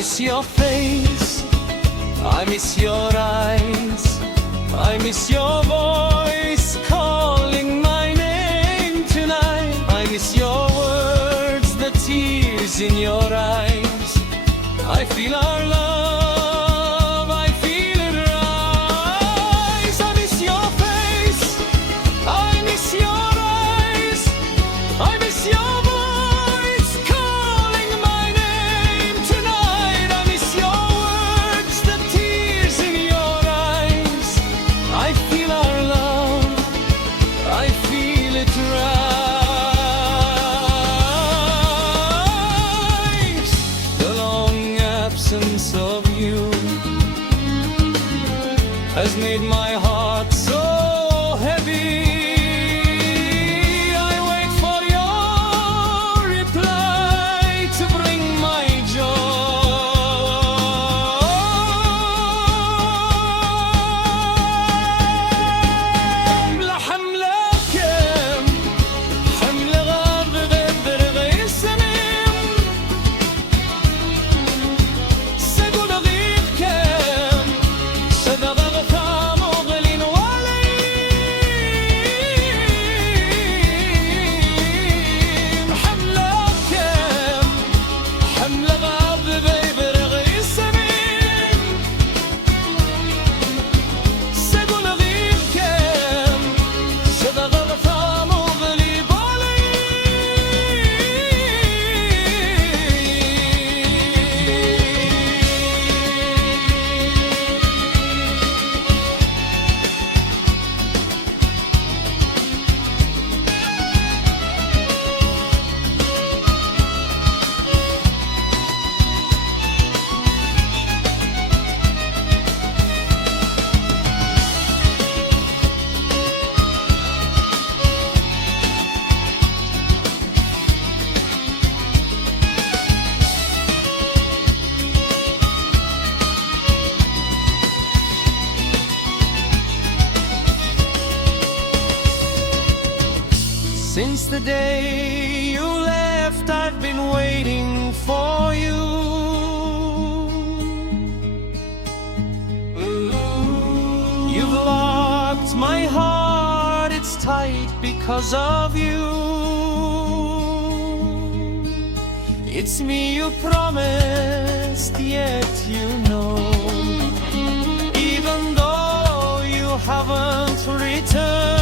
miss your face, I miss your eyes, I miss your voice calling my name tonight. I miss your words, the tears in your eyes. I feel our love, I feel it rise. I miss your face, I miss your eyes, I miss your voice calling my name tonight. I miss your words, the tears in your eyes. I feel our love, I feel it rise. The long absence of you has made my heart so heavy. I wait for your reply to bring my joy. لحملغ كم ḥemmleغ-kem isem-im سأقول كم سأدغغ ثامغلين وليم ḥemmleغ كم ḥemmleغ isem-im سأقول كم سأدغغ ثامغلي Since the day you left, I've been waiting for you. You've locked my heart, it's tight because of you. It's me you promised, yet you know, even though you haven't returned.